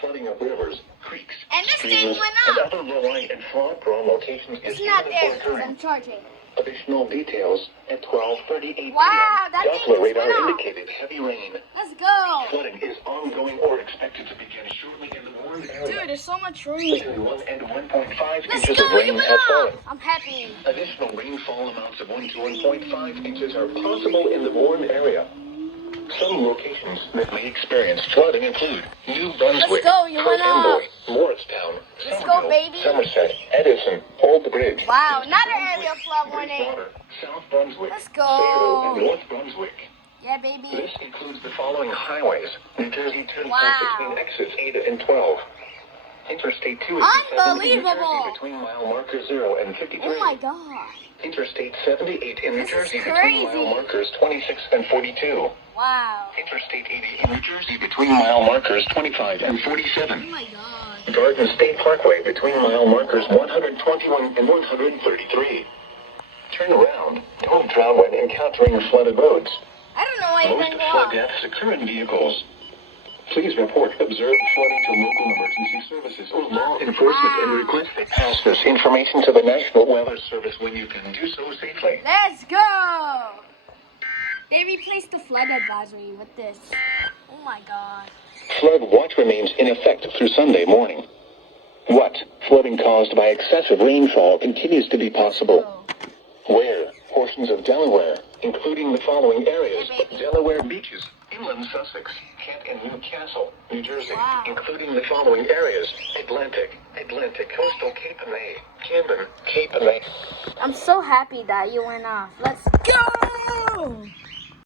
Flooding of rivers, creeks, And this thing streams, went and up. other low-lying and flood-prone locations It's is not even there because occurring. I'm charging. Additional details at 12:38 Wow, p.m. that thing Doppler just radar went off. indicated heavy rain. Let's go. Flooding is ongoing or expected to begin shortly in the warned area. Dude, there's so much rain. Between 1 and 1.5 Let's inches go, of rain you went have off. fallen. I'm happy. Additional rainfall amounts of 1 to 1.5 inches are possible in the warned area. Some locations that may experience flooding include New Brunswick, Let's go, you went Amboy, off. Morristown, Let's go, Somerville, baby. Somerset, Edison, Old Bridge. Wow, East another Brunswick, area flood warning. Bridgewater, South Brunswick, Let's go. Sayreville, and North Brunswick. Yeah, baby. This includes the following highways: New Jersey Turnpike Wow. between exits 8 and 12. Interstate 2 and 57 in New Unbelievable. Jersey between mile marker 0 and 53. Oh my god. Interstate 78 in New This is Jersey between crazy. mile markers 26 and 42. Wow. Interstate 80 in New Jersey between mile markers 25 and Oh 47. my god. Garden State Parkway between mile markers 121 and 133. Turn around. Don't drown when encountering flooded roads. I don't know why you Most went off. flood deaths occur in vehicles. Please report observed flooding to local emergency services or law enforcement and request they pass this information to the National Weather Service when you can do so safely. Let's go. They replaced the flood advisory with this. Oh my god. Flood watch remains in effect through Sunday morning. What? Flooding caused by excessive rainfall continues to be possible. Where? Portions of Delaware, including the following areas: Hey, baby. Delaware beaches, inland Sussex, Kent and Newcastle, New Jersey, Wow. including the following areas: Atlantic, coastal Cape May, Camden, Cape May. I'm so happy that you went off. Let's go.